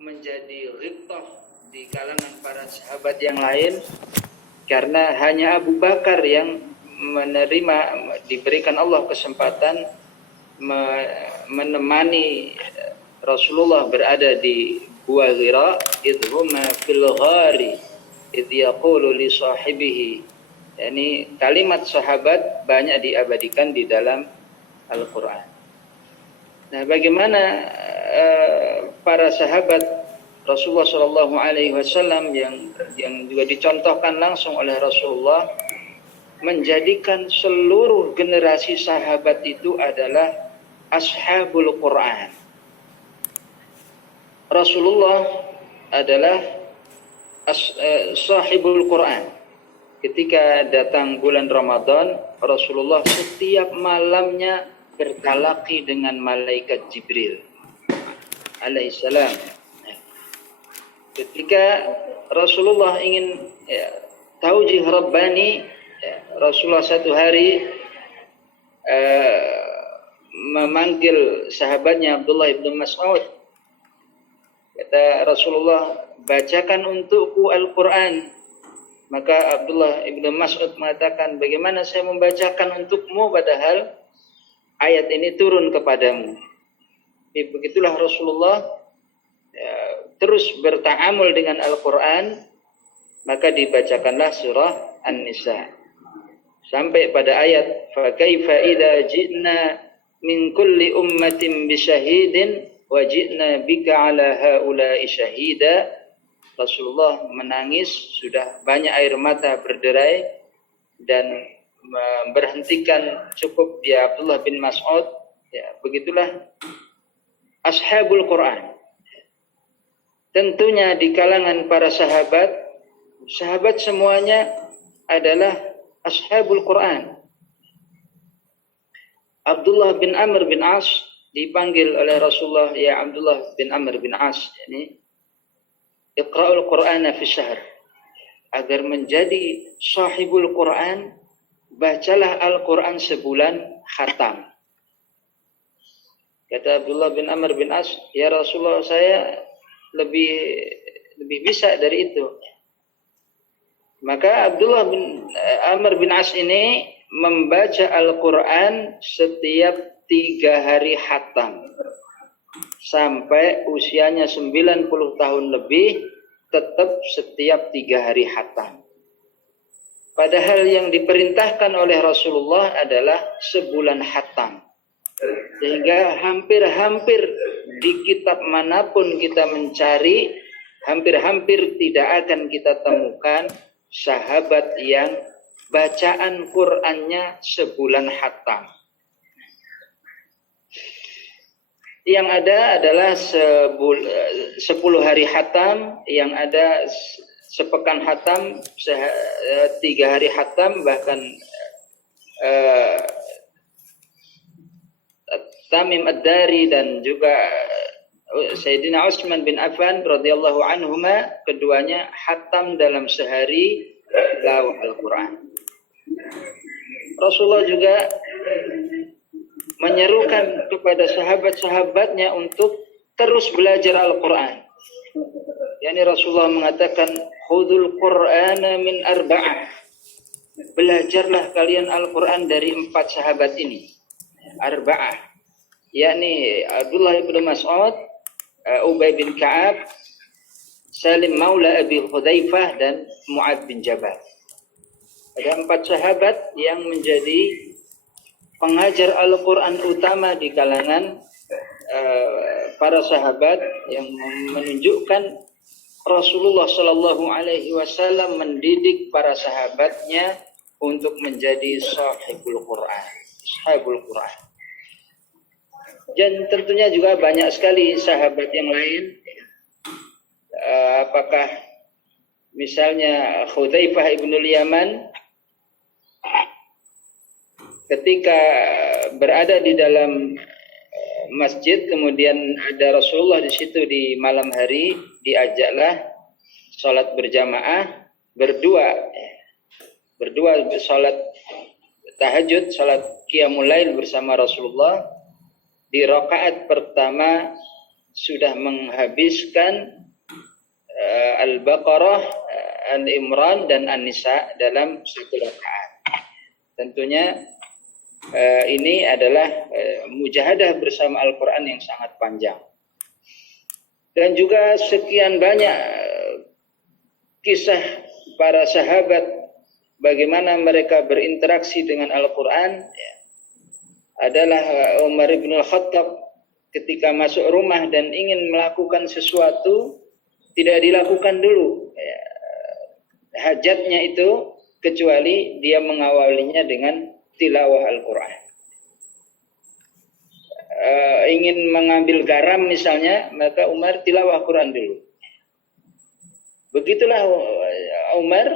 menjadi ghibtah di kalangan para sahabat yang lain, karena hanya Abu Bakar yang diberikan Allah kesempatan menemani Rasulullah berada di Gua Hira, idhuma fil ghari idh yaqulu li sahibihi. Yani kalimat sahabat banyak diabadikan di dalam Al-Quran. Nah, bagaimana para sahabat Rasulullah Shallallahu Alaihi Wasallam yang juga dicontohkan langsung oleh Rasulullah, menjadikan seluruh generasi sahabat itu adalah ashabul Quran. Rasulullah adalah sahibul Quran. Ketika datang bulan Ramadan, Rasulullah setiap malamnya bertalaqi dengan malaikat Jibril alaihissalam. Ketika Rasulullah ingin taujih Rabbani, Rasulullah satu hari memanggil sahabatnya Abdullah ibn Mas'ud. Kata Rasulullah, bacakan untukku Al-Quran. Maka Abdullah ibn Mas'ud mengatakan, bagaimana saya membacakan untukmu padahal ayat ini turun kepadamu. Begitulah Rasulullah terus berta'amul dengan Al-Quran, maka dibacakanlah surah An-Nisa sampai pada ayat fa kaifa idza ji'na min kulli ummatin bisyahidin wa ji'na bika ala haula'i syahida. Rasulullah menangis, sudah banyak air mata berderai, dan berhentikan cukup di Abdullah bin Mas'ud. Begitulah ashabul Quran. Tentunya di kalangan para sahabat semuanya adalah ashabul Quran. Abdullah bin Amr bin As dipanggil oleh Rasulullah, ya Abdullah bin Amr bin As, ini iqra'ul Qur'ana fi syahr. Agar menjadi sahibul Quran, bacalah Al-Quran sebulan khatam. Kata Abdullah bin Amr bin As, ya Rasulullah, saya lebih bisa dari itu. Maka Abdullah bin Amr bin As ini membaca Al-Quran setiap 3 hari khatam. Sampai usianya 90 tahun lebih, tetap setiap 3 hari khatam. Padahal yang diperintahkan oleh Rasulullah adalah sebulan khatam. Sehingga hampir-hampir di kitab manapun kita mencari, hampir-hampir tidak akan kita temukan sahabat yang bacaan Qur'annya sebulan khatam. Yang ada adalah 10 hari khatam, yang ada sepekan khatam, 3 hari khatam, bahkan Tamim Ad-Dari dan juga Sayyidina Utsman bin Affan radhiyallahu anhuma, keduanya khatam dalam sehari tilawah Al-Quran. Rasulullah juga menyerukan kepada sahabat-sahabatnya untuk terus belajar Al-Quran. Yani Rasulullah mengatakan, khudul Qur'ana min arba'ah. Belajarlah kalian Al-Quran dari 4 sahabat ini. Arba'ah. Yakni Abdullah bin Mas'ud, Ubay bin Ka'ab, Salim Maula Abi Hudzaifah, dan Mu'ad bin Jabal. Ada 4 sahabat yang menjadi pengajar Al-Quran utama di kalangan para sahabat, yang menunjukkan Rasulullah Shallallahu Alaihi Wasallam mendidik para sahabatnya untuk menjadi sahibul Quran, sahibul Quran. Dan tentunya juga banyak sekali sahabat yang lain. Apakah misalnya Hudzaifah ibnul Yaman, ketika berada di dalam masjid, kemudian ada Rasulullah di situ di malam hari, diajaklah sholat berjamaah, berdua sholat tahajud, sholat qiyamul lail bersama Rasulullah. Di rakaat pertama sudah menghabiskan Al-Baqarah, Al-Imran dan An-Nisa dalam satu rakaat. Tentunya ini adalah mujahadah bersama Al-Quran yang sangat panjang. Dan juga sekian banyak kisah para sahabat bagaimana mereka berinteraksi dengan Al-Quran. Adalah Umar bin Khattab ketika masuk rumah dan ingin melakukan sesuatu, tidak dilakukan dulu hajatnya itu kecuali dia mengawalinya dengan tilawah Al-Quran. Ingin mengambil garam misalnya, maka Umar tilawah Quran dulu. Begitulah Umar,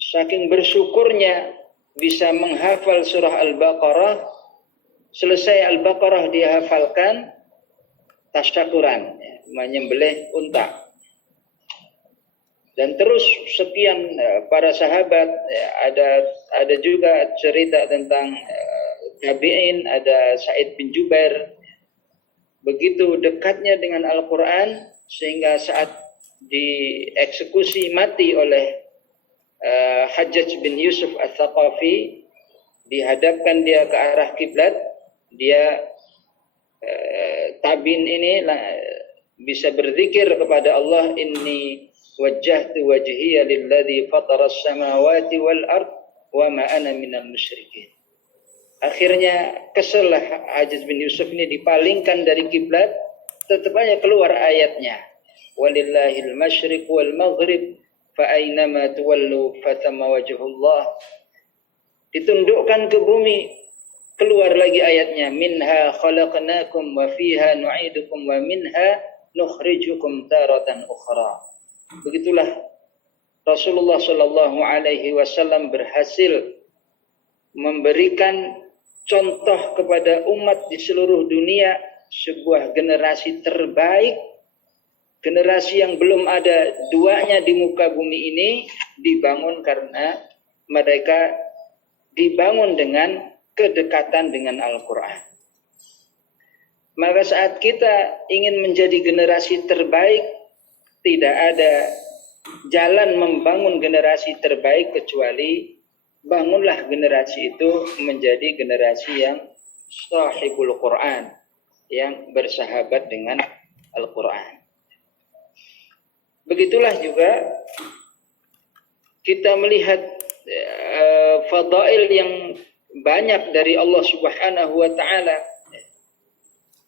saking bersyukurnya bisa menghafal surah Al-Baqarah, selesai Al-Baqarah dia hafalkan, tasyakuran, menyembelih unta. Dan terus sekian para sahabat, ada juga cerita tentang tabi'in, ada Sa'id bin Jubair, begitu dekatnya dengan Al-Quran sehingga saat dieksekusi mati oleh Hajjaj bin Yusuf Al-Thaqafi, dihadapkan dia ke arah kiblat, dia tabi'in ini bisa berzikir kepada Allah, inni wajjahtu wajhiya lilladzi fatara as-samawati wal ard wa ma ana minal musyrikin. Akhirnya kesellah Hajjaj bin Yusuf ini, dipalingkan dari kiblat, tetap aja keluar ayatnya, walillahil masyriq wal maghrib fa aynama tuwallu fathamma wajhullah. Ditundukkan ke bumi, keluar lagi ayatnya, minha khalaqnakum wa fiha nu'idukum wa minha nukhrijukum taratan ukhra. Begitulah Rasulullah Shallallahu Alaihi Wasallam berhasil memberikan contoh kepada umat di seluruh dunia, sebuah generasi terbaik, generasi yang belum ada duanya di muka bumi ini, dibangun karena mereka dibangun dengan kedekatan dengan Al-Quran. Maka saat kita ingin menjadi generasi terbaik, tidak ada jalan membangun generasi terbaik kecuali bangunlah generasi itu menjadi generasi yang sahibul Quran, yang bersahabat dengan Al-Quran. Begitulah juga kita melihat fadail yang banyak dari Allah Subhanahu wa Ta'ala.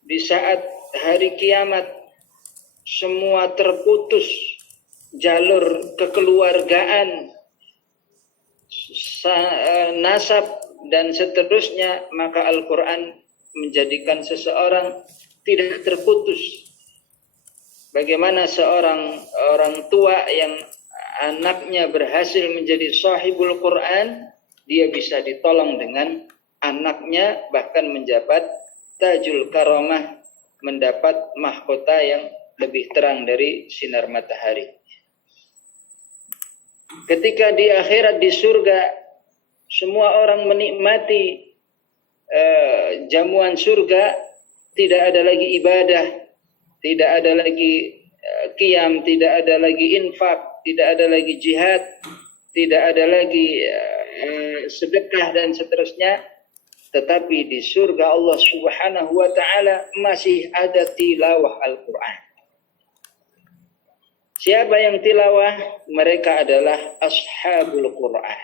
Di saat hari kiamat semua terputus, jalur kekeluargaan, nasab dan seterusnya, maka Al-Quran menjadikan seseorang tidak terputus. Bagaimana seorang orang tua yang anaknya berhasil menjadi sahibul Quran, dia bisa ditolong dengan anaknya, bahkan menjabat tajul karamah, mendapat mahkota yang lebih terang dari sinar matahari. Ketika di akhirat, di surga, semua orang menikmati jamuan surga, tidak ada lagi ibadah, tidak ada lagi qiyam, tidak ada lagi infak, tidak ada lagi jihad, tidak ada lagi sedekah dan seterusnya. Tetapi di surga Allah Subhanahu wa Ta'ala masih ada tilawah Al-Quran. Siapa yang tilawah? Mereka adalah ashabul Quran.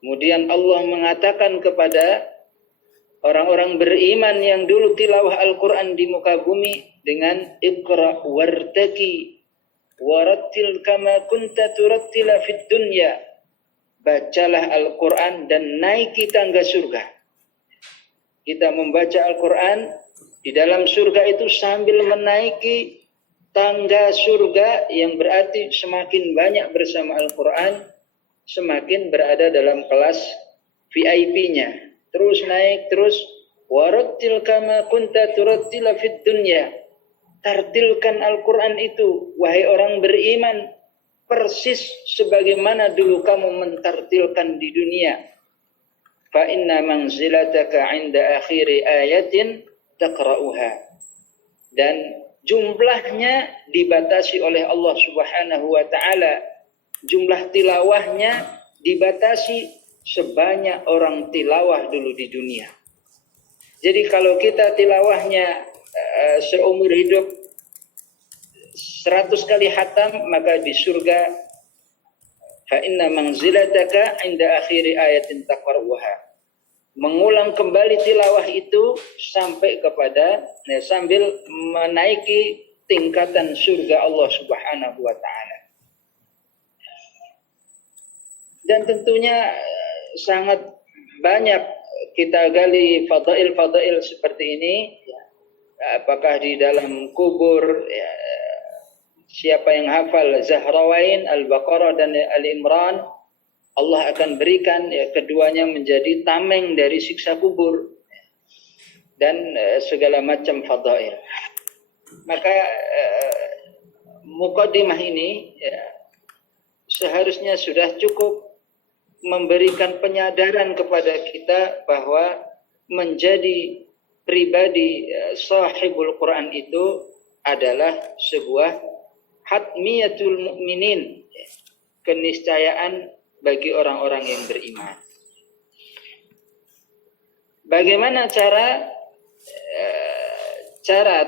Kemudian Allah mengatakan kepada orang-orang beriman yang dulu tilawah Al-Quran di muka bumi dengan Iqra wartaqi warattil kama kunta turattila fid dunya. Bacalah Al-Quran dan naiki tangga surga. Kita membaca Al-Quran di dalam surga itu sambil menaiki tangga surga, yang berarti semakin banyak bersama Al-Quran, semakin berada dalam kelas VIP-nya. Terus naik, terus warattil kama kunta turattila fid dunya. Tartilkan Al-Quran itu, wahai orang beriman, persis sebagaimana dulu kamu mentartilkan di dunia. fa inna manzilataka 'inda akhiri ayatin taqra'uha. Dan jumlahnya dibatasi oleh Allah Subhanahu wa taala. Jumlah tilawahnya dibatasi sebanyak orang tilawah dulu di dunia. Jadi kalau kita tilawahnya seumur hidup 100 kali khatam, maka di surga fa inna manzilataka 'inda akhiri ayatin taqra'uha. Mengulang kembali tilawah itu sampai kepada sambil menaiki tingkatan surga Allah Subhanahu wa taala. Dan tentunya sangat banyak kita gali fadail-fadail seperti ini. Apakah di dalam kubur, ya, siapa yang hafal Zahrawain, Al-Baqarah dan Al-Imran, Allah akan berikan ya, keduanya menjadi tameng dari siksa kubur dan segala macam fadail. Maka muqaddimah ini ya, seharusnya sudah cukup memberikan penyadaran kepada kita bahwa menjadi pribadi sahibul Quran itu adalah sebuah hatmiyatul mu'minin, keniscayaan bagi orang-orang yang beriman. Bagaimana cara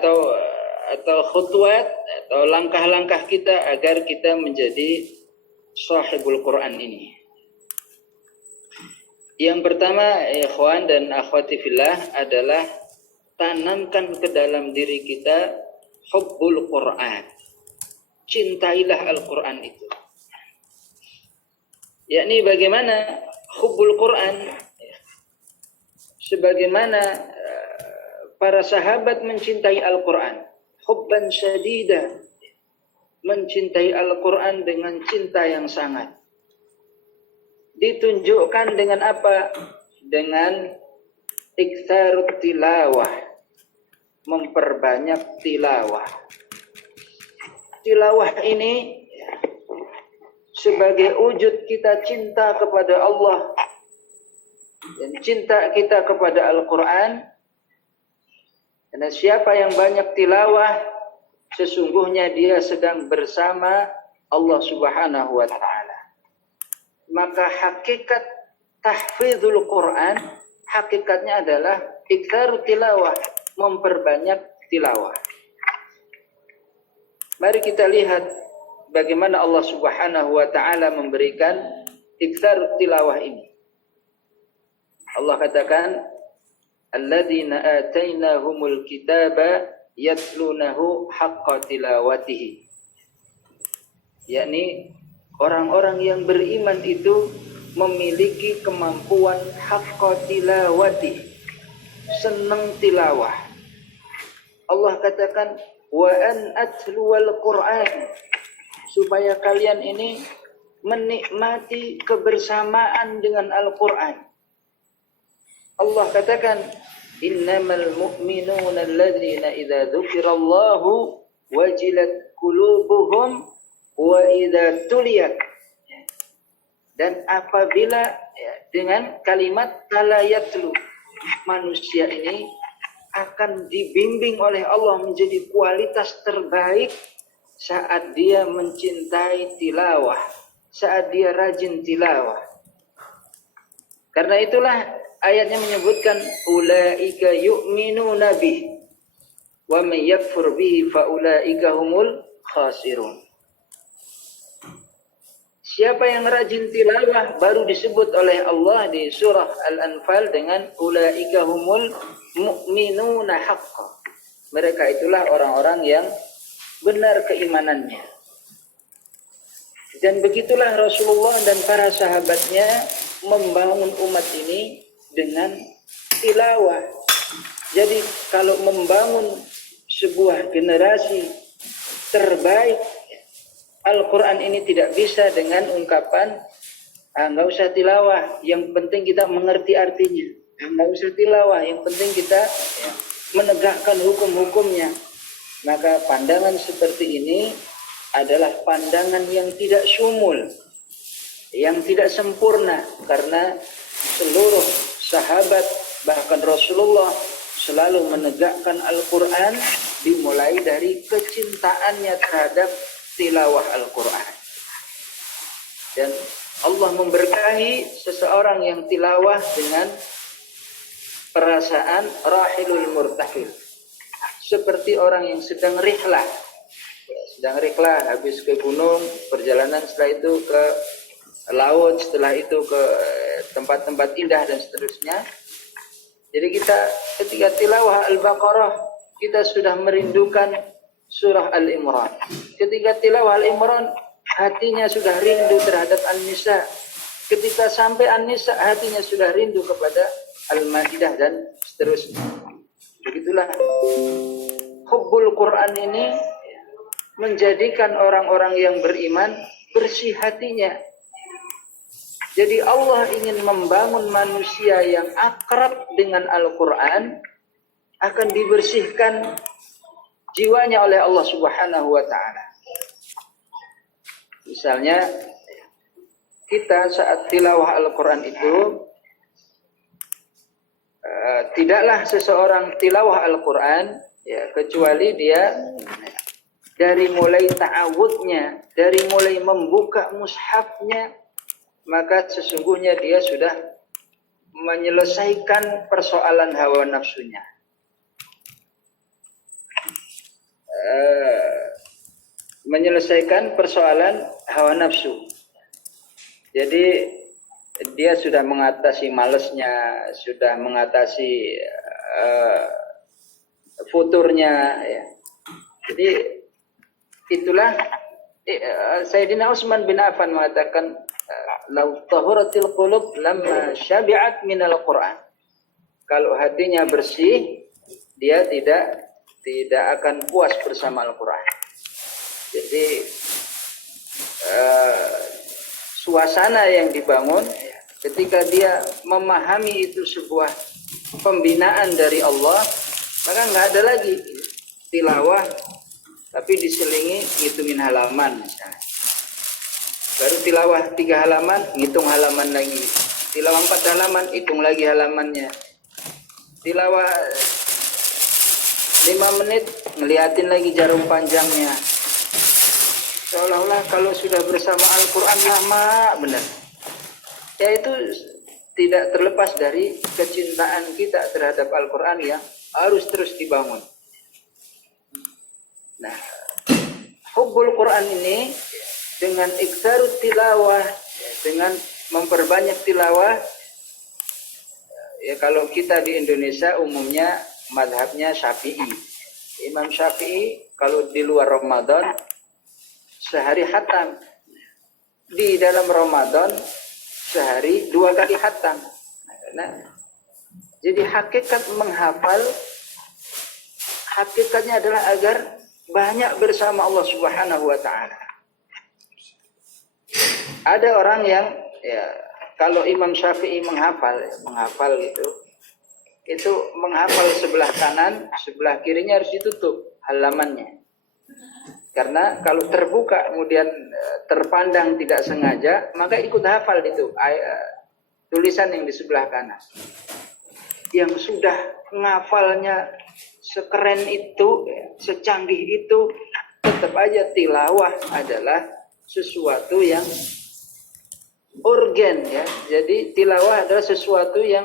atau khutwat atau langkah-langkah kita agar kita menjadi sahibul Quran ini? Yang pertama, ikhwan dan akhwati fillah, adalah tanamkan ke dalam diri kita hubbul Quran. Cintailah Al-Quran itu. Yakni bagaimana hubbul Quran? Sebagaimana para sahabat mencintai Al-Quran. Hubban syadida. Mencintai Al-Quran dengan cinta yang sangat. Ditunjukkan dengan apa? Dengan iktsarut tilawah, memperbanyak tilawah. Tilawah ini sebagai wujud kita cinta kepada Allah dan cinta kita kepada Al-Quran. Karena siapa yang banyak tilawah, sesungguhnya dia sedang bersama Allah Subhanahu wa taala. Maka hakikat tahfizul Quran, hakikatnya adalah iktsarut tilawah, memperbanyak tilawah. Mari kita lihat bagaimana Allah Subhanahu wa taala memberikan iktsarut tilawah ini. Allah katakan, alladzina atainahumul kitaba yatlunahu haqqa tilawatihi. Yakni orang-orang yang beriman itu memiliki kemampuan haqqa tilawati, senang tilawah. Allah katakan wa an atluwal Quran, supaya kalian ini menikmati kebersamaan dengan Al-Quran. Allah katakan innamal mu'minuna alladzina idza dzukirallahu wajilat qulubuhum wa idza tuliyat. Dan apabila dengan kalimat talayatlu, manusia ini akan dibimbing oleh Allah menjadi kualitas terbaik saat dia mencintai tilawah, saat dia rajin tilawah. Karena itulah ayatnya menyebutkan ulaika yu'minuna bih wa may yakfur bihi fa ulaika humul khasirun. Siapa yang rajin tilawah baru disebut oleh Allah di surah Al-Anfal dengan ulaika humul mu'minuna haqqan. Mereka itulah orang-orang yang benar keimanannya. Dan begitulah Rasulullah dan para sahabatnya membangun umat ini dengan tilawah. Jadi kalau membangun sebuah generasi terbaik, Al-Quran ini tidak bisa dengan ungkapan nggak usah tilawah, yang penting kita mengerti artinya. Nggak usah tilawah, yang penting kita menegakkan hukum-hukumnya. Maka pandangan seperti ini adalah pandangan yang tidak syumul, yang tidak sempurna, karena seluruh sahabat, bahkan Rasulullah selalu menegakkan Al-Quran dimulai dari kecintaannya terhadap tilawah Al-Quran. Dan Allah memberkahi seseorang yang tilawah dengan perasaan rahilul murtahil, seperti orang yang sedang rihlah. Sedang rihlah, habis ke gunung, perjalanan, setelah itu ke laut, setelah itu ke tempat-tempat indah dan seterusnya. Jadi kita ketika tilawah Al-Baqarah, kita sudah merindukan surah Al-Imran. Ketika tilawah Al-Imran, hatinya sudah rindu terhadap An-Nisa. Ketika sampai An-Nisa, hatinya sudah rindu kepada Al-Maidah dan seterusnya. Begitulah hubbul Quran ini menjadikan orang-orang yang beriman bersih hatinya. Jadi Allah ingin membangun manusia yang akrab dengan Al-Quran, akan dibersihkan jiwanya oleh Allah Subhanahu wa Ta'ala. Misalnya kita saat tilawah Al-Quran itu, tidaklah seseorang tilawah Al-Quran ya, kecuali dia dari mulai ta'awudnya, dari mulai membuka mushafnya, maka sesungguhnya dia sudah menyelesaikan persoalan hawa nafsunya. Menyelesaikan persoalan hawa nafsu. Jadi dia sudah mengatasi malesnya, sudah mengatasi futurnya. Ya. Jadi itulah Sayyidina Utsman bin Affan mengatakan, "Lau tahuratil qulub lamma syabi'at minal Qur'an." Kalau hatinya bersih, dia tidak akan puas bersama Al-Quran. Jadi suasana yang dibangun ketika dia memahami itu sebuah pembinaan dari Allah, maka nggak ada lagi tilawah tapi diselingi ngitungin halaman misalnya. Baru tilawah 3 halaman, ngitung halaman lagi. Tilawah 4 halaman, hitung lagi halamannya. Tilawah 5 menit, ngeliatin lagi jarum panjangnya. Seolah-olah kalau sudah bersama Al-Quran lama benar. Ya itu tidak terlepas dari kecintaan kita terhadap Al-Quran yang harus terus dibangun. Nah, hubbul Quran ini dengan iktsarut tilawah, dengan memperbanyak tilawah, ya kalau kita di Indonesia umumnya mazhabnya Syafi'i. Imam Syafi'i kalau di luar Ramadan sehari khatam. Di dalam Ramadan sehari 2 kali khatam. Nah, jadi hakikat menghafal, hakikatnya adalah agar banyak bersama Allah Subhanahu wa Ta'ala. Ada orang yang ya kalau Imam Syafi'i menghafal gitu, itu menghafal sebelah kanan, sebelah kirinya harus ditutup halamannya. Karena kalau terbuka kemudian terpandang tidak sengaja, maka ikut hafal itu tulisan yang di sebelah kanan. Yang sudah ngafalnya sekeren itu, secanggih itu, tetap aja tilawah adalah sesuatu yang urgen ya. Jadi tilawah adalah sesuatu yang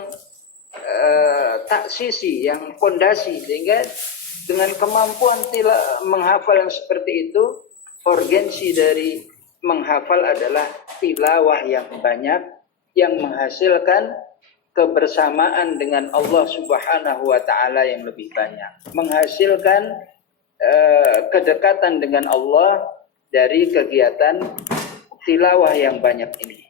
taksisi, yang pondasi, sehingga dengan kemampuan menghafal yang seperti itu, urgensi dari menghafal adalah tilawah yang banyak yang menghasilkan kebersamaan dengan Allah Subhanahu wa Ta'ala yang lebih banyak, menghasilkan kedekatan dengan Allah dari kegiatan tilawah yang banyak ini.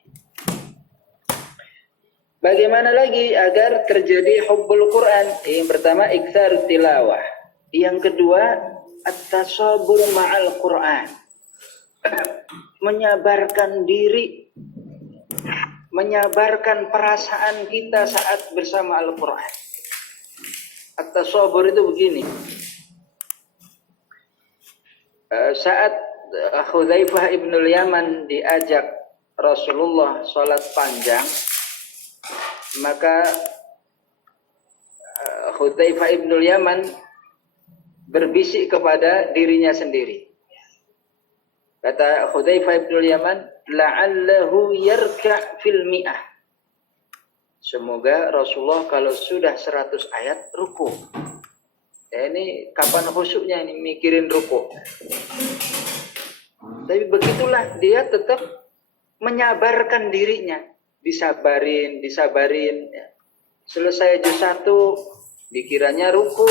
Bagaimana lagi agar terjadi hubbul Quran? Yang pertama, iktsar tilawah. Yang kedua, at-tasabur ma'al Quran. Menyabarkan diri, menyabarkan perasaan kita saat bersama Al-Quran. At-tasabur itu begini. Saat Hudzaifah ibnul Yaman diajak Rasulullah sholat panjang, maka Hudzaifah ibnul Yaman berbisik kepada dirinya sendiri. Kata Hudzaifah ibnul Yaman, la'allahu yarka' fil mi'ah. Semoga Rasulullah kalau sudah 100 ayat ruku. Ya, ini kapan khusyuknya ini mikirin ruku. Tapi begitulah dia tetap menyabarkan dirinya, disabarin ya. Selesai juz 1 dikiranya ruku,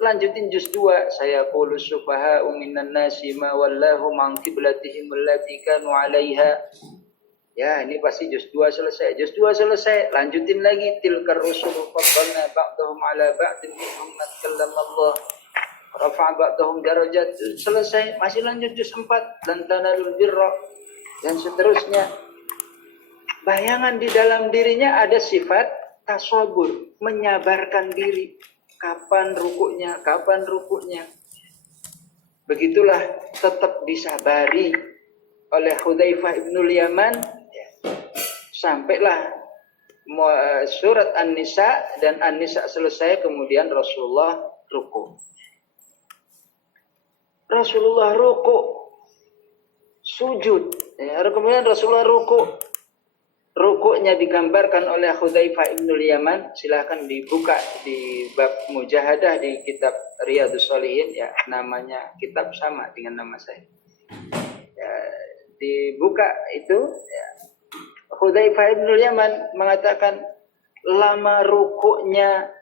lanjutin juz 2, saya qulu sufaha minan nasi ma wallahu man qiblatihim allati kanu 'alaiha. Ya, ini pasti juz 2 selesai. Juz 2 selesai, lanjutin lagi tilkar rusul faddalna ba'dahum 'ala ba'din minhum man kallama Allah. Rafa'a ba'dahum darajat. Selesai, masih lanjut juz 4 dan tanalul birra dan seterusnya. Bayangan di dalam dirinya ada sifat tasabur, menyabarkan diri. Kapan rukuknya. Begitulah tetap disabari oleh Hudzaifah ibnul Yaman, sampailah surat An-Nisa, dan An-Nisa selesai, kemudian Rasulullah ruku. Rasulullah ruku, sujud, kemudian Rasulullah ruku. Rukuknya digambarkan oleh Hudzaifah ibnul Yaman. Silahkan dibuka di bab mujahadah di kitab Riyadhus Shalihin, ya, namanya kitab sama dengan nama saya. Ya, dibuka itu, ya. Hudzaifah ibnul Yaman mengatakan lama rukuknya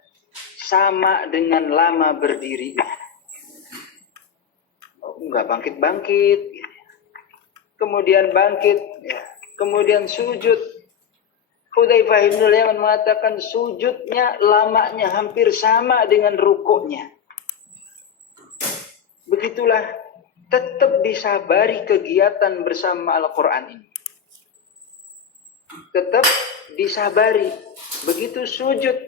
sama dengan lama berdiri. Enggak bangkit-bangkit. Kemudian bangkit, ya. Kemudian sujud. Hudzaifah ibnul Yaman mengatakan sujudnya lamanya hampir sama dengan rukuknya. Begitulah tetap disabari kegiatan bersama Al-Quran ini. Tetap disabari. Begitu sujud,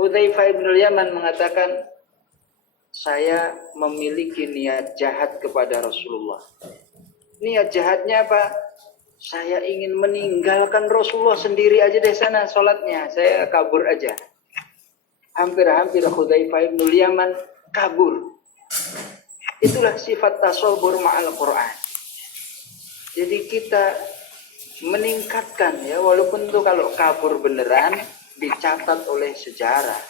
Hudzaifah ibnul Yaman mengatakan, saya memiliki niat jahat kepada Rasulullah. Niat jahatnya apa? Saya ingin meninggalkan Rasulullah sendiri aja deh sana sholatnya. Saya kabur aja. Hampir-hampir Hudzaifah ibnul Yaman kabur. Itulah sifat tasawwur ma'al Quran. Jadi kita meningkatkan, ya, walaupun itu kalau kabur beneran dicatat oleh sejarah,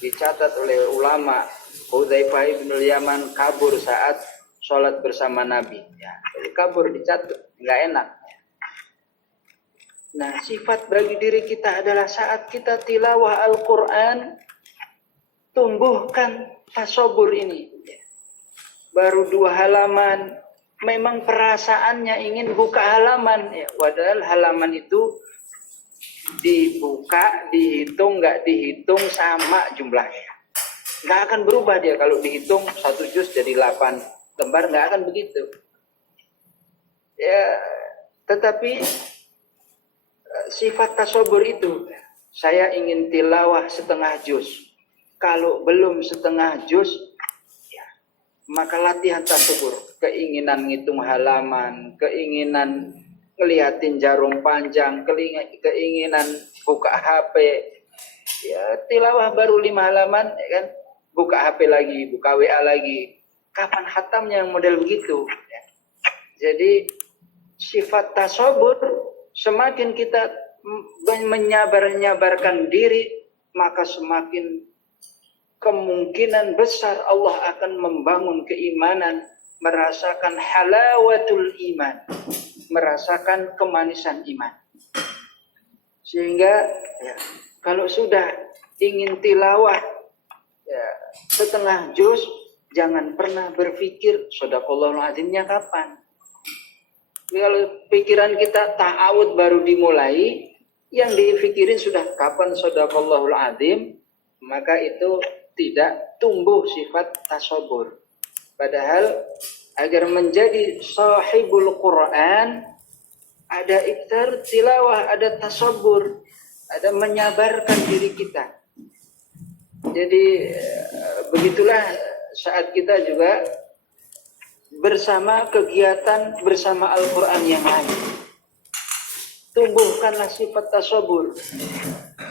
dicatat oleh ulama. Hudzaifah ibnul Yaman kabur saat sholat bersama Nabi. Ya, jadi kabur dicatat, nggak enak. Nah, sifat bagi diri kita adalah saat kita tilawah Al-Quran, tumbuhkan tasabur ini. Baru 2 halaman, memang perasaannya ingin buka halaman. Ya, padahal halaman itu dibuka, dihitung, nggak dihitung sama jumlahnya. Nggak akan berubah dia kalau dihitung 1 juz jadi 8 lembar, nggak akan begitu. Ya, tetapi sifat tasabur itu, saya ingin tilawah setengah juz. Kalau belum setengah juz, ya, maka latihan tasabur. Keinginan ngitung halaman, keinginan ngeliatin jarum panjang, keinginan buka HP. Ya, tilawah baru 5 halaman, ya kan? Buka HP lagi, buka WA lagi. Kapan khatamnya yang model begitu? Ya. Jadi sifat tasabur, semakin kita menyabarkan diri, maka semakin kemungkinan besar Allah akan membangun keimanan, merasakan halawatul iman, merasakan kemanisan iman. Sehingga, ya, kalau sudah ingin tilawah, ya, setengah juz, jangan pernah berpikir shadaqallahul azimnya kapan. Kalau pikiran kita ta'awud baru dimulai, yang dipikirin sudah kapan shadaqallahul azim, maka itu tidak tumbuh sifat tasabur. Padahal agar menjadi sahibul Quran, ada iktar tilawah, ada tasabur, ada menyabarkan diri kita. Jadi begitulah saat kita juga bersama kegiatan bersama Al-Quran yang lain. Tumbuhkanlah sifat tasabur.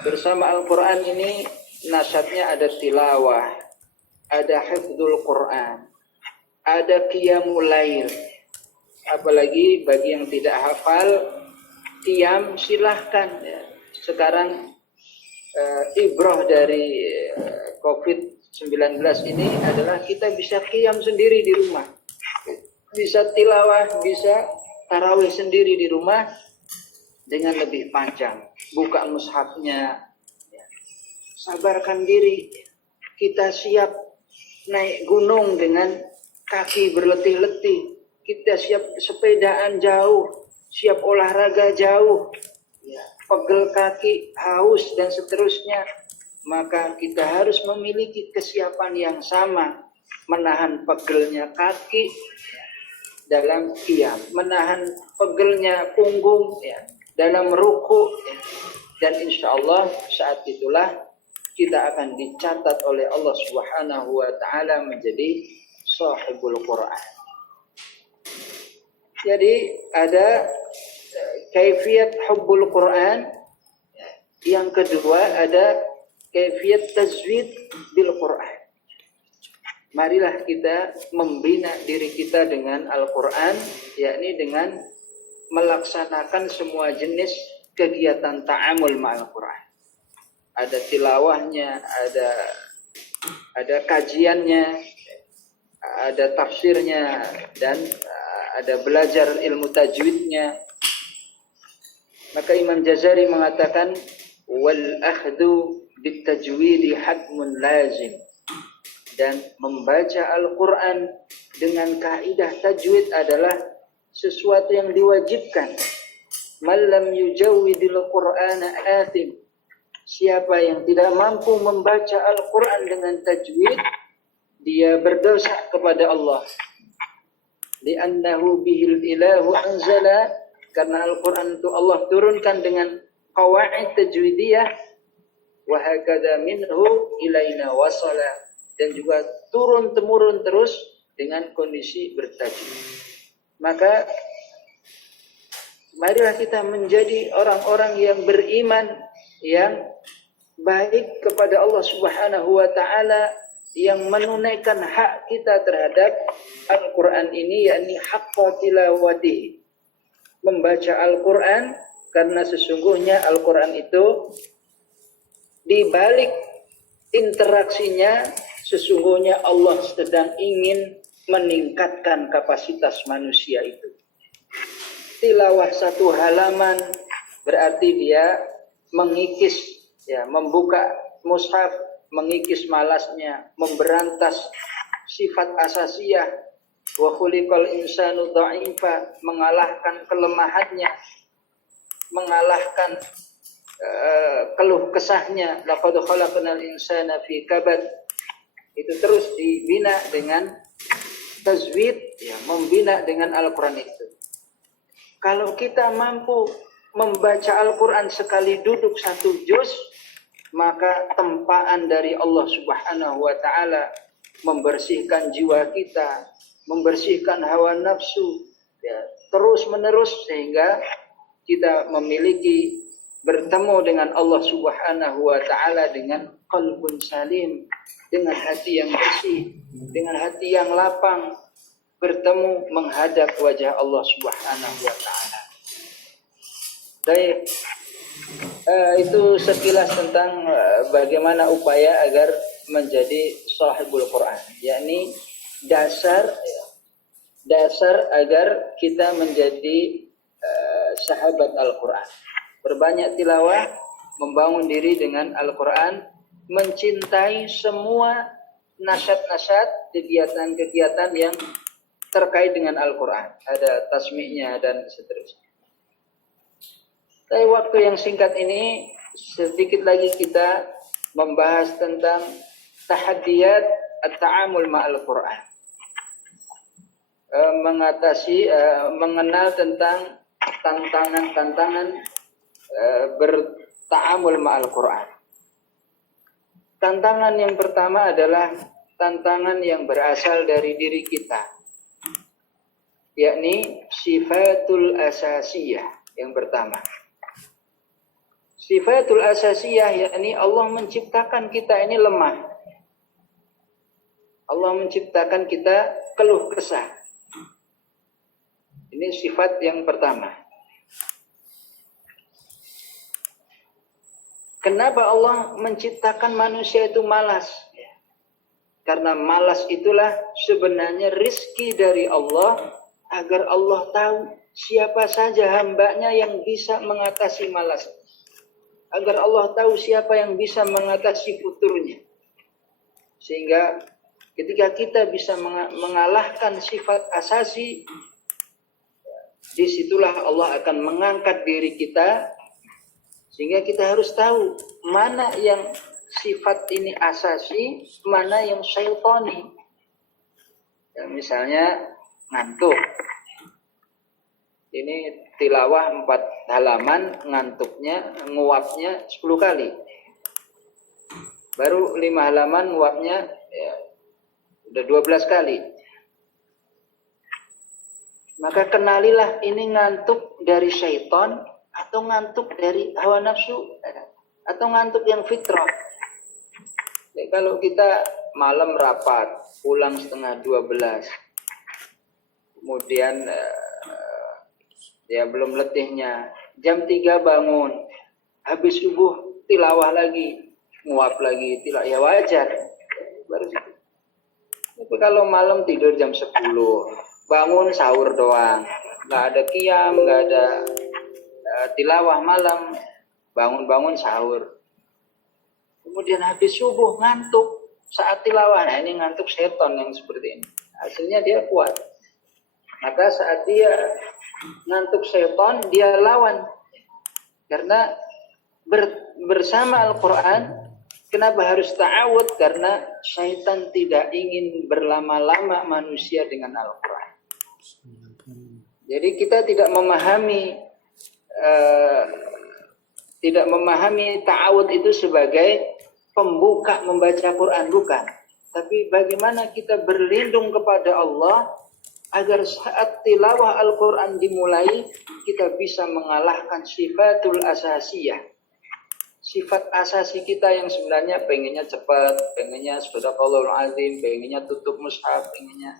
Bersama Al-Quran ini nasyatnya ada tilawah, ada hifdzul Quran, ada qiyamul lail. Apalagi bagi yang tidak hafal qiyam, silahkan ya. Sekarang ibrah dari COVID-19 ini adalah kita bisa qiyam sendiri di rumah, bisa tilawah, bisa tarawih sendiri di rumah dengan lebih panjang. Buka mushafnya, ya. Sabarkan diri. Kita siap naik gunung dengan kaki berletih-letih. Kita siap sepedaan jauh, siap olahraga jauh, ya, pegel kaki, haus dan seterusnya. Maka kita harus memiliki kesiapan yang sama, menahan pegelnya kaki dalam qiyam, menahan pegelnya punggung ya, dalam ruku ya. Dan insya Allah saat itulah kita akan dicatat oleh Allah Subhanahu wa Ta'ala menjadi sahibul Quran. Jadi ada kaifiyat hubbul Quran. Yang kedua ada kaifiyat tajwid bil Quran. Marilah kita membina diri kita dengan Al-Quran, yakni dengan melaksanakan semua jenis kegiatan ta'amul ma'al Quran. Ada tilawahnya, ada kajiannya, ada tafsirnya, dan ada belajar ilmu tajwidnya. Maka Imam Jazari mengatakan wal akhdu bit tajwidi hatmun lazim, dan membaca Al-Quran dengan kaidah tajwid adalah sesuatu yang diwajibkan. Man lam yujawwidil Qur'ana athim. Siapa yang tidak mampu membaca Al-Quran dengan tajwid, dia berdosa kepada Allah. Li'annahu bihil ilahu anzala, karena Al-Quran itu Allah turunkan dengan qawaid tajwidiyah, wa hakadha minhu ilaina wasala, dan juga turun-temurun terus dengan kondisi bertajwid. Maka marilah kita menjadi orang-orang yang beriman, yang baik kepada Allah Subhanahu wa Ta'ala, yang menunaikan hak kita terhadap Al-Quran ini, yakni haqqa tilawatihi, membaca Al-Quran, karena sesungguhnya Al-Quran itu di balik interaksinya sesungguhnya Allah sedang ingin meningkatkan kapasitas manusia itu. Tilawah satu halaman berarti dia mengikis, ya, membuka mushaf, mengikis malasnya, memberantas sifat asasiyah, wa khuliqal insanu dha'ifa, mengalahkan kelemahannya, mengalahkan keluh kesahnya. Laqad khalaqnal insana fi kabad. Itu terus dibina dengan tajwid, ya, membina dengan Al-Quran itu. Kalau kita mampu membaca Al-Quran sekali duduk satu juz, maka tempaan dari Allah Subhanahu wa Ta'ala membersihkan jiwa kita, membersihkan hawa nafsu, ya, terus menerus, sehingga kita memiliki bertemu dengan Allah Subhanahu wa Ta'ala dengan qalbun salim, dengan hati yang bersih, dengan hati yang lapang, bertemu menghadap wajah Allah Subhanahu wa Ta'ala. Baik, itu sekilas tentang bagaimana upaya agar menjadi sahibul Quran, yakni dasar agar kita menjadi sahabat Al-Quran. Berbanyak tilawah, membangun diri dengan Al-Quran, mencintai semua nasyad-nasyad, kegiatan-kegiatan yang terkait dengan Al-Quran. Ada tasmihnya dan seterusnya. Tapi waktu yang singkat ini, sedikit lagi kita membahas tentang tahaddiyat at-ta'amul ma'al Quran. Mengenal tentang tantangan-tantangan berta'amul ma'al Quran. Tantangan yang pertama adalah tantangan yang berasal dari diri kita, yakni sifatul asasiyah. Yang pertama, Sifatul asasiyah, yakni Allah menciptakan kita ini lemah. Allah menciptakan kita keluh kesah. Ini sifat yang pertama. Kenapa Allah menciptakan manusia itu malas? Karena malas itulah sebenarnya rizki dari Allah, agar Allah tahu siapa saja hambanya yang bisa mengatasi malas. Agar Allah tahu siapa yang bisa mengatasi futurnya. Sehingga ketika kita bisa mengalahkan sifat asasi, disitulah Allah akan mengangkat diri kita. Sehingga kita harus tahu mana yang sifat ini asasi, mana yang syaitani. Ya, misalnya ngantuk. Ini tilawah 4 halaman, ngantuknya, nguapnya 10 kali. Baru 5 halaman nguapnya ya, udah 12 kali. Maka kenalilah ini ngantuk dari syaitan atau ngantuk dari hawa nafsu atau ngantuk yang fitrah. Jadi kalau kita malam rapat, pulang setengah 12, kemudian ya belum letihnya, jam 3 bangun, habis subuh tilawah lagi, nguap lagi, tilawah, ya wajar. Baru situ. Tapi kalau malam tidur jam 10, bangun sahur doang, nggak ada qiyam, nggak ada tilawah malam, bangun-bangun sahur. Kemudian habis subuh ngantuk saat tilawah. Nah, ini ngantuk setan yang seperti ini. Hasilnya dia kuat. Maka saat dia ngantuk setan, dia lawan. Karena bersama Al-Quran, kenapa harus ta'awud? Karena syaitan tidak ingin berlama-lama manusia dengan Al-Quran. Jadi kita tidak memahami ta'awud itu sebagai pembuka membaca Quran, bukan. Tapi bagaimana kita berlindung kepada Allah agar saat tilawah Al-Quran dimulai kita bisa mengalahkan sifatul asasiyah. Sifat asasi kita yang sebenarnya pengennya cepat, pengennya sadaqallahul azim, pengennya tutup mushaf, pengennya.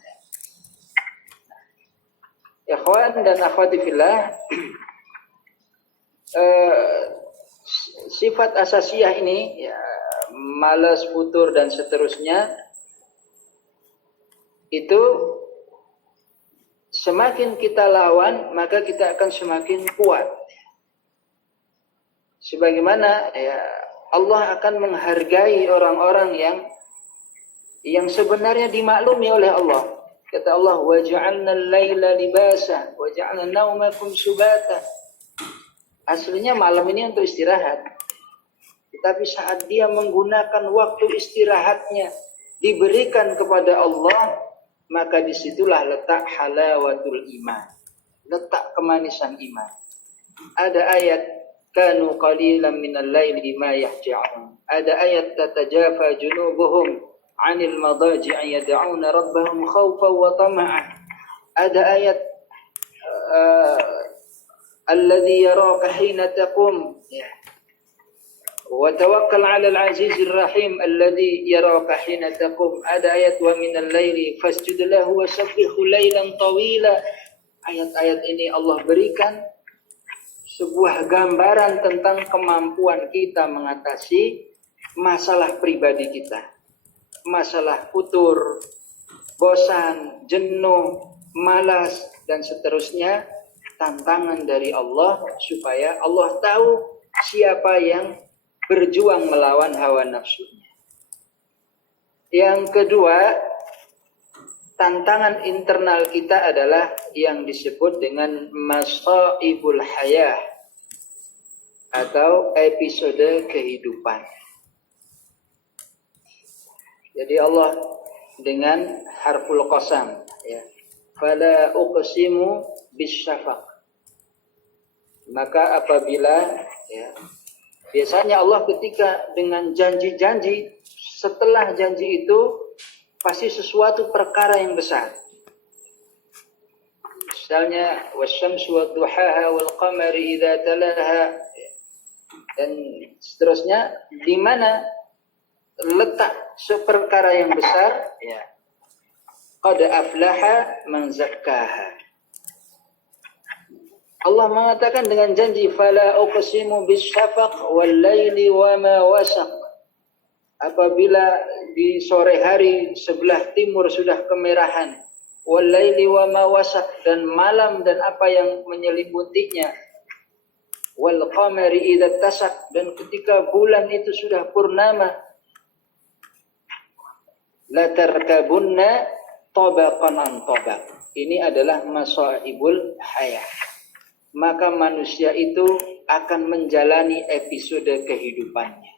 Ya kawan dan akhwati fillah, sifat asasiyah ini ya, malas, futur dan seterusnya, itu semakin kita lawan maka kita akan semakin kuat. Sebagaimana ya, Allah akan menghargai orang-orang yang sebenarnya dimaklumi oleh Allah. Kata Allah, wa ja'alna al-laila libasa wa ja'alna naumakum subata. Aslinya malam ini untuk istirahat. Tetapi saat dia menggunakan waktu istirahatnya diberikan kepada Allah, maka disitulah letak halawatul iman, letak kemanisan iman. Ada ayat kanu qalilan minal laili ma yahja'un. Ada ayat tatajafa junubuhum 'anil madaji'i yad'una rabbahum khaufan wa tama'an. Ada ayat alladhi yaraka hina taqum wa tawakkal 'alal 'azizir rahim alladhi yaraka hina taqum. Ada ayat wa minal laili fasjud lahu wa sabbihu lailan tawila. Ayat-ayat ini Allah berikan sebuah gambaran tentang kemampuan kita mengatasi masalah pribadi kita. Masalah futur, bosan, jenuh, malas dan seterusnya, tantangan dari Allah supaya Allah tahu siapa yang berjuang melawan hawa nafsunya. Yang kedua, tantangan internal kita adalah yang disebut dengan masaibul hayah atau episode kehidupan. Jadi Allah dengan harful qasam, ya, fala uqsimu bisyafaq. Maka apabila ya, biasanya Allah ketika dengan janji-janji, setelah janji itu pasti sesuatu perkara yang besar. Misalnya wasyamsu wadduhaha wal qamari idza talaha. dan seterusnya, di mana letak seperkara yang besar, ya. Qad aflaha man zakkaha. Allah mengatakan dengan janji, fala uqsimu bisyafaq wal laili wa ma wasaq. Apabila di sore hari sebelah timur sudah kemerahan, wal laili wa ma wasaq, dan malam dan apa yang menyelimutinya, wal qamari idza tasak, dan ketika bulan itu sudah purnama, la tarkabunna tabaqan an tabaq. Ini adalah masaibul hayah. Maka manusia itu akan menjalani episode kehidupannya.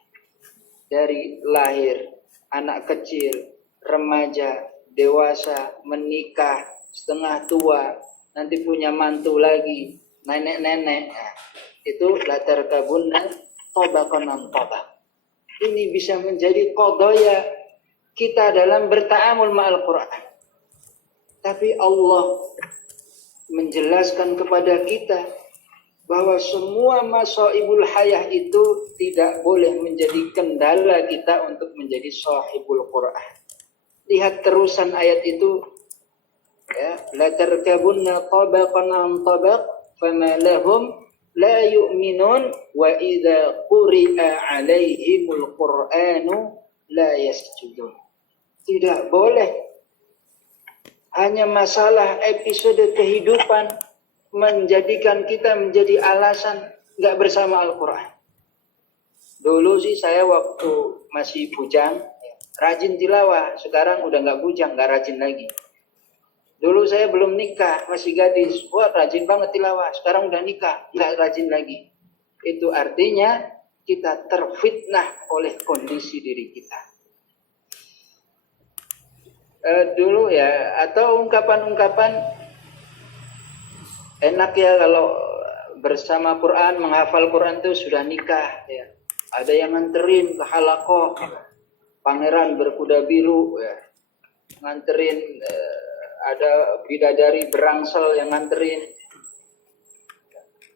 Dari lahir, anak kecil, remaja, dewasa, menikah, setengah tua, nanti punya mantu lagi, nenek-nenek. Itu latar kabunna tabaqan an tabaq. Ini bisa menjadi qadaya kita dalam berta'amul ma'al Quran. Tapi Allah menjelaskan kepada kita bahwa semua masaibul hayah itu tidak boleh menjadi kendala kita untuk menjadi sahibul Quran. Lihat terusan ayat itu, ya, la tarkabunna tabaqan an tabaq fama lahum la yu'minun wa idza quri'a 'alaihimul Qur'anu la yasjudun. Tidak boleh hanya masalah episode kehidupan menjadikan kita menjadi alasan nggak bersama Al-Quran. Dulu sih saya waktu masih bujang, rajin tilawah. Sekarang udah nggak bujang, nggak rajin lagi. Dulu saya belum nikah, masih gadis. Wah, rajin banget tilawah. Sekarang udah nikah, nggak rajin lagi. Itu artinya kita terfitnah oleh kondisi diri kita. Dulu ya, atau ungkapan-ungkapan enak ya kalau bersama Quran, menghafal Quran itu sudah nikah ya. Ada yang nganterin ke halaqah, pangeran berkuda biru ya. Nganterin, ada bidadari berangsel yang nganterin.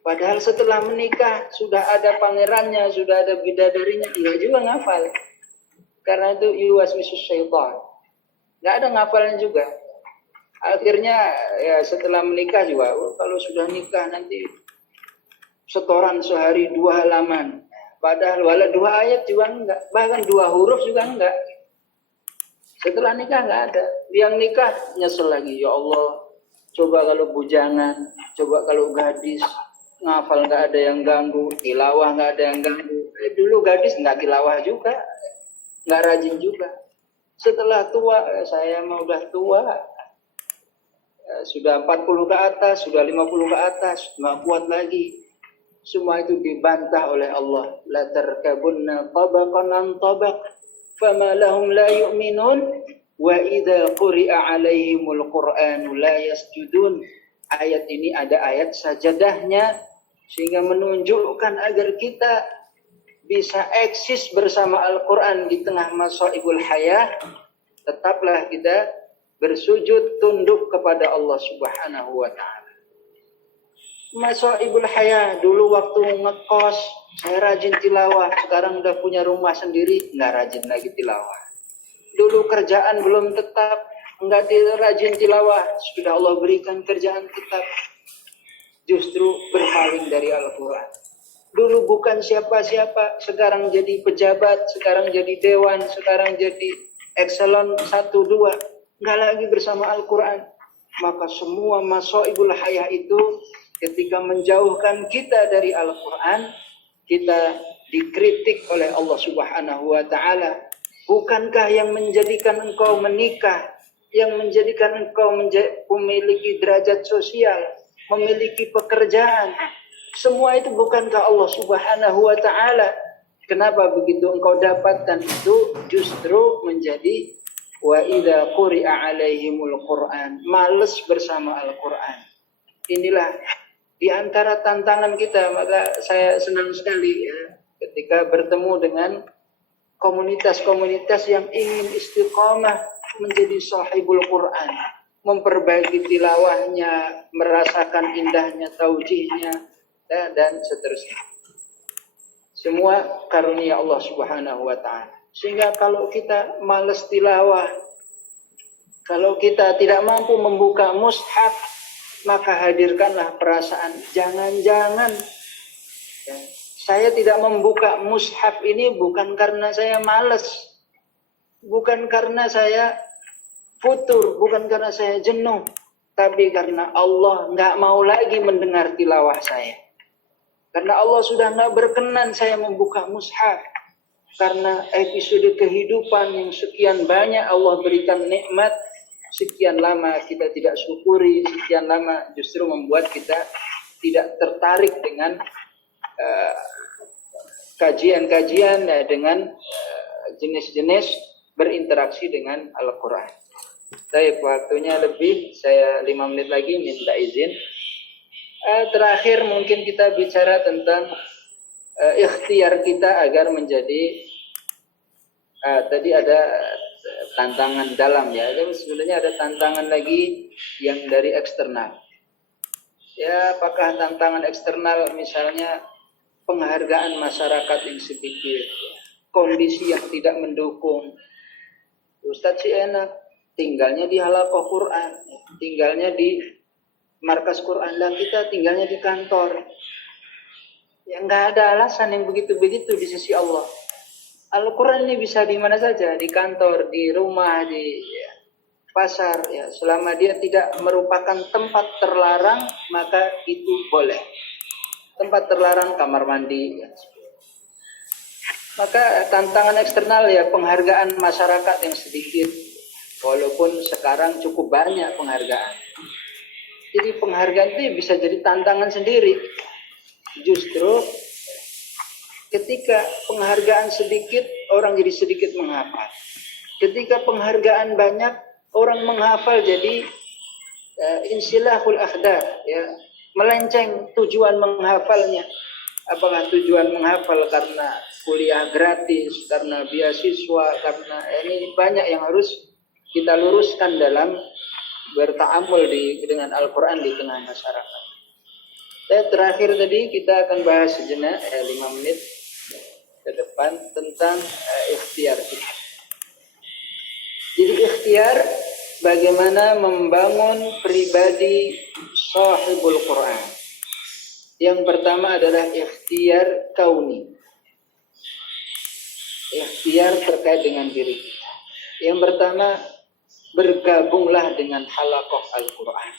Padahal setelah menikah sudah ada pangerannya, sudah ada bidadarinya, enggak juga ngafal. Karena itu yuwaswisus syaitan. Nggak ada ngafalnya juga. Akhirnya ya setelah menikah juga, kalau sudah nikah nanti setoran sehari 2 halaman. Padahal wala 2 ayat juga enggak, bahkan 2 huruf juga enggak. Setelah nikah enggak ada. Yang nikah nyesel lagi, ya Allah, coba kalau bujangan, coba kalau gadis, ngafal enggak ada yang ganggu, tilawah enggak ada yang ganggu. Dulu gadis enggak tilawah juga, enggak rajin juga. Setelah tua, saya mah udah tua, sudah 40 ke atas, sudah 50 ke atas, nggak kuat lagi. Semua itu dibantah oleh Allah. La tarkabunna tabaqan an tabaq, fama lahum la yu'minun, wa idza quri'a 'alaihimul Qur'anu la yasjudun. Ayat ini ada ayat sajadahnya, sehingga menunjukkan agar kita bisa eksis bersama Al-Quran di tengah masaibul hayah. Tetaplah kita bersujud tunduk kepada Allah Subhanahu wa ta'ala. Masaibul hayah, dulu waktu ngekos saya rajin tilawah, sekarang udah punya rumah sendiri nggak rajin lagi tilawah. Dulu kerjaan belum tetap, nggak rajin tilawah, sudah Allah berikan kerjaan tetap, justru berpaling dari Al-Quran. Dulu bukan siapa-siapa, sekarang jadi pejabat, sekarang jadi dewan, sekarang jadi ekselon 1, 2, nggak lagi bersama Al-Quran. Maka semua masaibul hayah itu ketika menjauhkan kita dari Al-Quran, kita dikritik oleh Allah Subhanahu wa ta'ala. Bukankah yang menjadikan engkau menikah, yang menjadikan engkau memiliki derajat sosial, memiliki pekerjaan, semua itu bukankah Allah Subhanahu wa ta'ala? Kenapa begitu engkau dapatkan itu justru menjadi wa idza quri'a 'alaihimul Qur'an, males bersama Al-Qur'an. Inilah di antara tantangan kita. Maka saya senang sekali ya ketika bertemu dengan komunitas-komunitas yang ingin istiqamah menjadi sahibul Qur'an, memperbaiki tilawahnya, merasakan indahnya taujihnya, dan seterusnya. Semua karunia Allah Subhanahu wa taala. Sehingga kalau kita malas tilawah, kalau kita tidak mampu membuka mushaf, maka hadirkanlah perasaan jangan-jangan ya, saya tidak membuka mushaf ini bukan karena saya malas, bukan karena saya futur, bukan karena saya jenuh, tapi karena Allah nggak mau lagi mendengar tilawah saya. Karena Allah sudah nggak berkenan saya membuka mushaf. Karena episode kehidupan yang sekian banyak Allah berikan nikmat, sekian lama kita tidak syukuri, sekian lama justru membuat kita tidak tertarik dengan kajian-kajian dengan jenis-jenis berinteraksi dengan Al-Quran. Baik, waktunya lebih, saya 5 menit lagi minta izin. Terakhir mungkin kita bicara tentang ikhtiar kita agar menjadi tadi ada tantangan dalam ya, dan sebenarnya ada tantangan lagi yang dari eksternal. Ya, apakah tantangan eksternal misalnya penghargaan masyarakat yang sedikit, kondisi yang tidak mendukung. Ustadz sih enak, tinggalnya di halaqah Quran, tinggalnya di markas Quran, lah kita tinggalnya di kantor. Ya nggak ada alasan yang begitu-begitu di sisi Allah. Al-Quran ini bisa di mana saja, di kantor, di rumah, di pasar. Ya, selama dia tidak merupakan tempat terlarang, maka itu boleh. Tempat terlarang kamar mandi. Ya. Maka tantangan eksternal ya penghargaan masyarakat yang sedikit, walaupun sekarang cukup banyak penghargaan. Jadi penghargaan itu bisa jadi tantangan sendiri. Justru ketika penghargaan sedikit, orang jadi sedikit menghafal. Ketika penghargaan banyak, orang menghafal jadi insilahul akhdar, ya, melenceng tujuan menghafalnya. Apakah tujuan menghafal karena kuliah gratis, karena beasiswa, karena ini banyak yang harus kita luruskan dalam berta'amul dengan Al-Quran di tengah masyarakat. Terakhir tadi kita akan bahas sejenak 5 menit ke depan tentang ikhtiar kita. Jadi ikhtiar bagaimana membangun pribadi sahibul Quran. Yang pertama adalah ikhtiar kauni. Ikhtiar terkait dengan diri kita. Yang pertama, bergabunglah dengan halaqah Al-Quran.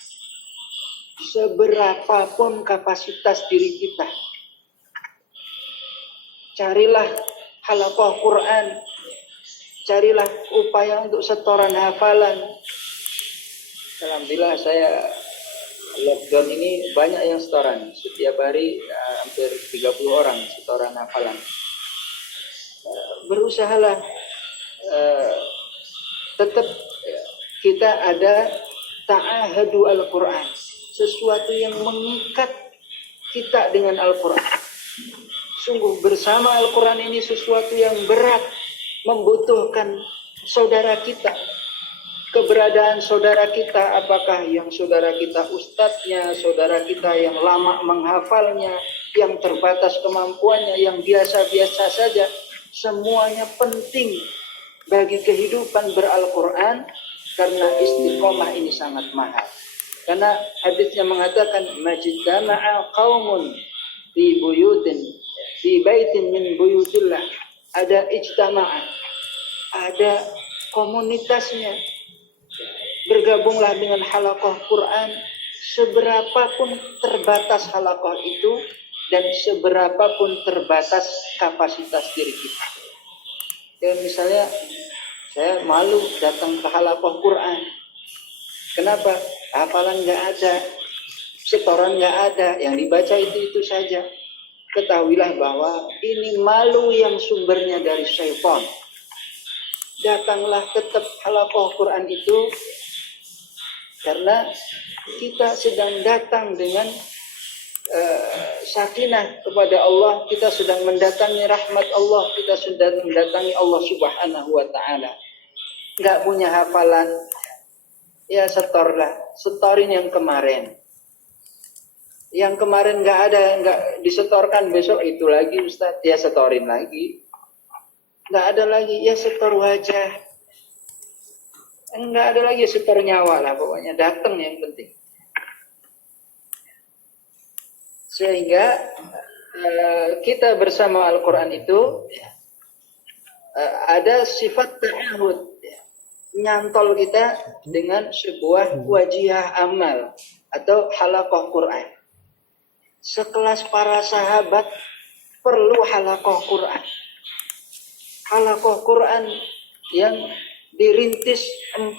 Seberapapun kapasitas diri kita, carilah halaqah Quran, carilah upaya untuk setoran hafalan. Alhamdulillah saya lockdown ini banyak yang setoran. Setiap hari hampir 30 orang setoran hafalan. Berusahalah tetap kita ada ta'ahadu Al-Quran, sesuatu yang mengikat kita dengan Al-Quran. Sungguh bersama Al-Quran ini sesuatu yang berat, membutuhkan saudara kita. Keberadaan saudara kita, apakah yang saudara kita ustadznya, saudara kita yang lama menghafalnya, yang terbatas kemampuannya, yang biasa-biasa saja, semuanya penting bagi kehidupan beral-Quran, karena istiqomah ini sangat mahal. Karena hadisnya mengatakan majtama'a qaumun fi buyutin fi baitin min buyutillah, ada ijtama'a, ada komunitasnya. Bergabunglah dengan halaqah Quran, seberapapun terbatas halaqah itu dan seberapapun terbatas kapasitas diri kita. Ya, misalnya saya malu datang ke halaqah Quran. Kenapa? Hafalan nggak ada, setoran nggak ada, yang dibaca itu saja. Ketahuilah bahwa ini malu yang sumbernya dari syaitan. Datanglah tetap halaqah Quran itu karena kita sedang datang dengan sakinah kepada Allah, kita sedang mendatangi rahmat Allah, kita sedang mendatangi Allah Subhanahu wa taala. Enggak punya hafalan, ya setorlah, setorin yang kemarin. Yang kemarin nggak disetorkan, besok itu lagi Ustaz, ya setorin lagi. Nggak ada lagi, ya setor wajah. Nggak ada lagi, setor nyawa lah pokoknya, datang yang penting. Sehingga kita bersama Al-Quran itu ada sifat ta'ahud, nyantol kita dengan sebuah wajiah amal atau halaqah Quran. Sekelas para sahabat perlu halaqah Quran. Halaqah Quran yang dirintis 4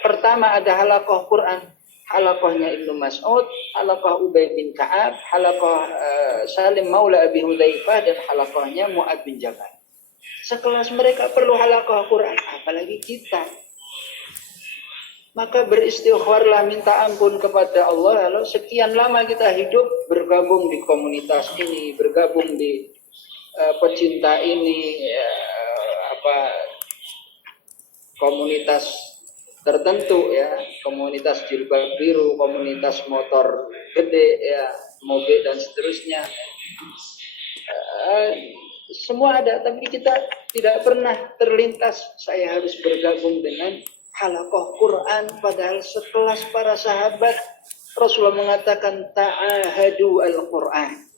pertama ada halaqah Quran. Halaqahnya Ibnu Mas'ud, halaqah Ubay bin Ka'ab, halaqah Salim Maula Abi Hudzaifah, dan halaqahnya Mu'ad bin Jabal. Sekelas mereka perlu halaqah Quran, apalagi kita. Maka beristighfarlah, minta ampun kepada Allah. Lalu sekian lama kita hidup bergabung di komunitas ini, bergabung di pecinta ini, komunitas tertentu ya, komunitas jilbab biru, komunitas motor gede ya, mobil dan seterusnya. Semua ada, tapi kita tidak pernah terlintas saya harus bergabung dengan halaqah Quran, padahal sekelas para sahabat Rasulullah mengatakan ta'ahadu al-Quran,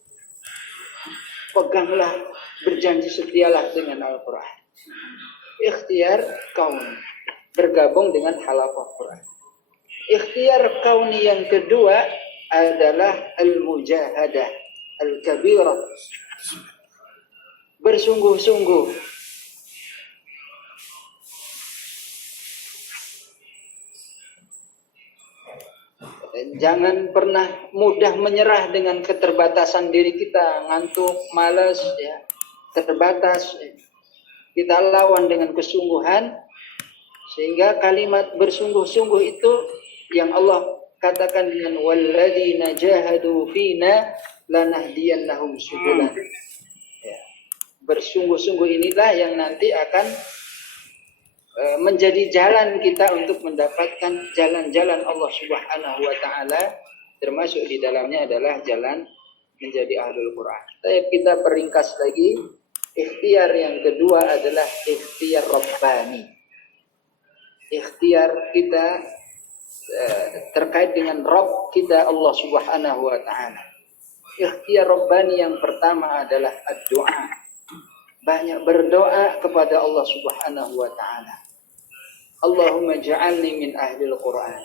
peganglah, berjanji setialah dengan Al-Quran. Ikhtiar kauni, bergabung dengan halaqah Quran. Ikhtiar kauni yang kedua adalah al-mujahadah al-kabirah, bersungguh-sungguh. Jangan pernah mudah menyerah dengan keterbatasan diri kita, ngantuk, malas, ya, terbatas. Kita lawan dengan kesungguhan, sehingga kalimat bersungguh-sungguh itu yang Allah katakan dengan walladzina jahadu fina lanahdiyannahum subulana. Ya. Bersungguh-sungguh inilah yang nanti akan menjadi jalan kita untuk mendapatkan jalan-jalan Allah Subhanahu wa taala, termasuk di dalamnya adalah jalan menjadi ahlul Quran. Tapi kita peringkas lagi, ikhtiar yang kedua adalah ikhtiar rabbani. Ikhtiar kita terkait dengan Rabb kita Allah Subhanahu wa taala. Ikhtiar rabbani yang pertama adalah ad-du'a. Banyak berdoa kepada Allah Subhanahu wa taala. Allahumma ja'alni min ahlil Qur'an.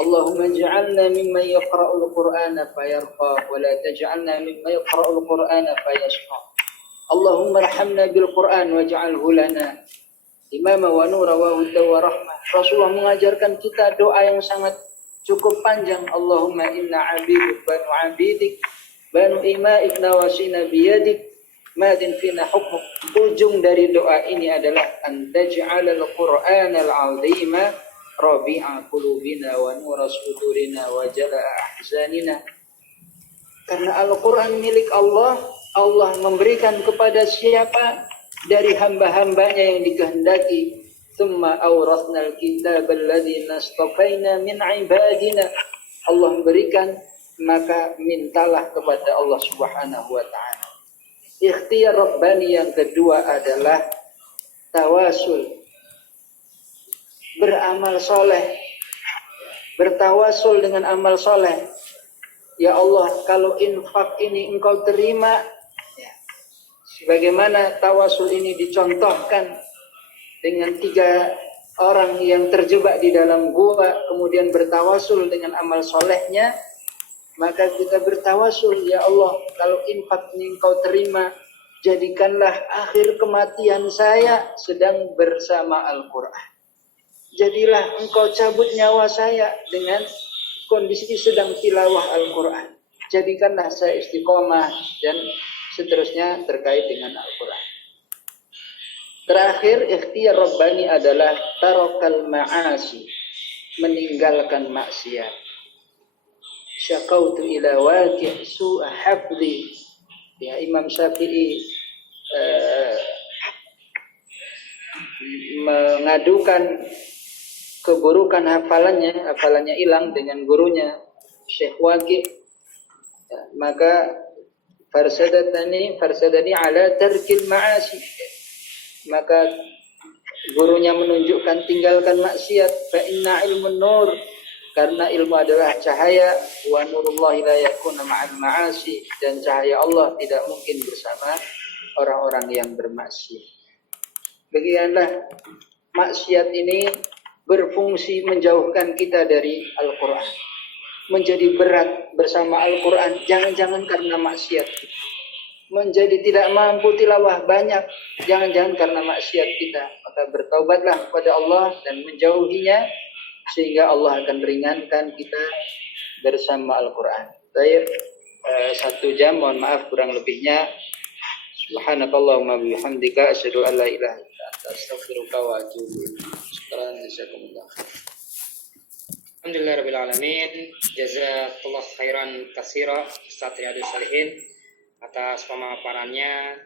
Allahumma ja'alna mimman yaqra'ul Qur'ana fayarqa wa la taj'alna mimman yaqra'ul Qur'ana fayashqa. Allahumma arhamna bil Qur'an waj'alhu lana imama wa nura wa huda wa rahmah. Rasulullah mengajarkan kita doa yang sangat cukup panjang. Allahumma inna 'abiduk banu 'abidik banu ima'ik nawasina biyadik madin fina hukmuk. Ujung dari doa ini adalah antaj'alal Qur'anal 'azima rabi'a qulubina wa nura sudurina wa jala'a ahzanina. Karena Al-Quran milik Allah, Allah memberikan kepada siapa dari hamba-hambanya yang dikehendaki. Tsumma awrathnal kitabal ladzi nastafaina min ibadina. Allah memberikan, maka mintalah kepada Allah Subhanahu wa taala. Ikhtiar rabbani yang kedua adalah tawasul, beramal soleh, bertawasul dengan amal soleh. Ya Allah, kalau infak ini Engkau terima, ya, sebagaimana tawasul ini dicontohkan dengan 3 orang yang terjebak di dalam gua, kemudian bertawasul dengan amal solehnya, maka kita bertawasul, ya Allah, kalau infak ini Engkau terima, jadikanlah akhir kematian saya sedang bersama Al-Quran. Jadilah Engkau cabut nyawa saya dengan kondisi sedang tilawah Al-Quran. Jadikanlah saya istiqomah dan seterusnya terkait dengan Al-Quran. Terakhir, ikhtiar rabbani adalah tarakal ma'asi, meninggalkan maksiat. Syakautu ila waqi' su'a hafzi. Ya, Imam Syafi'i mengadukan keburukan hafalannya hilang dengan gurunya Syekh Waqi'. maka farsadani ala tarkil ma'asi. Maka gurunya menunjukkan tinggalkan maksiat. Fa inna ilmun nur, karena ilmu adalah cahaya. Wa nurullahi la yakuna ma'al ma'asi, dan cahaya Allah tidak mungkin bersama orang-orang yang bermaksiat. Beginilah maksiat ini berfungsi menjauhkan kita dari Al-Quran. Menjadi berat bersama Al-Quran, jangan-jangan karena maksiat. Menjadi tidak mampu tilawah banyak, jangan-jangan karena maksiat kita. Maka bertaubatlah kepada Allah dan menjauhinya, sehingga Allah akan ringankan kita bersama Al-Quran. Baik, 1 jam, mohon maaf kurang lebihnya. Subhanakallahumma bihamdika asyhadu an la ilaha illa anta astaghfiruka wa atubu ilaik. Alhamdulillahirabbil alamin. Jazakallahu khairan katsira Ustaz Riyadus Shalihin atas pemaparannya